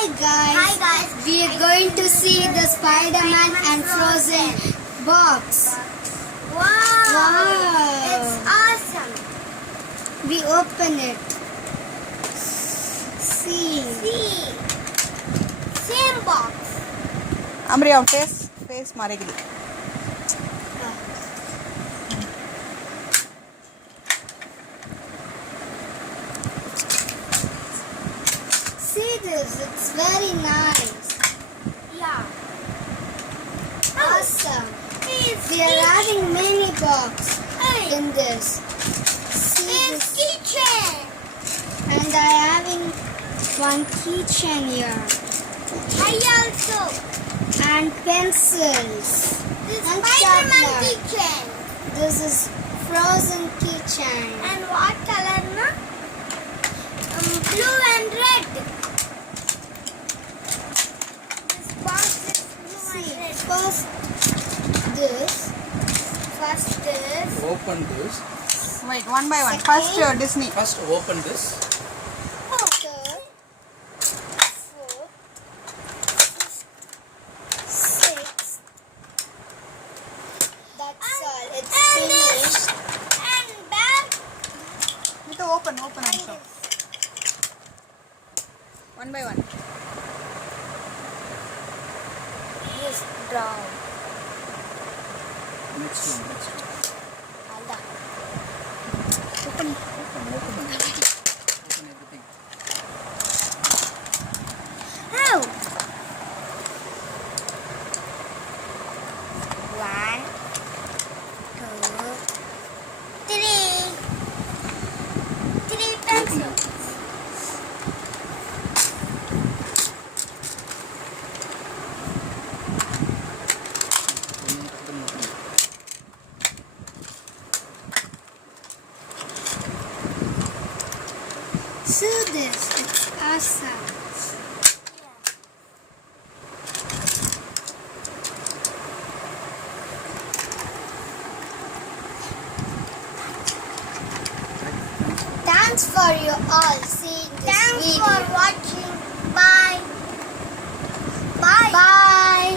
Hi guys. We are going to see the Spider-Man and Frozen box. Wow. It's awesome. We open it. See. Same box. Amri, your face marigli. See this, it's very nice. Yeah. Awesome. We are having many box in this. See It's this. kitchen. And I having one keychain here. I also. And pencils. This And Spiderman sharpener. kitchen. This is Frozen keychain. And what color, na? Blue and red. This box is blue See, and red. first this. Open this. Wait, one by one. Second. First, Disney. First open this. Third, fourth, sixth. That's all. It's finished. And back. Mito, open also. One by one. This brown. Next one. Open. Open everything. How? 1, 2, 3. 3 pencils. See this. It's awesome. Thanks for you all seeing this Thanks video. for watching. Bye. Bye. Bye.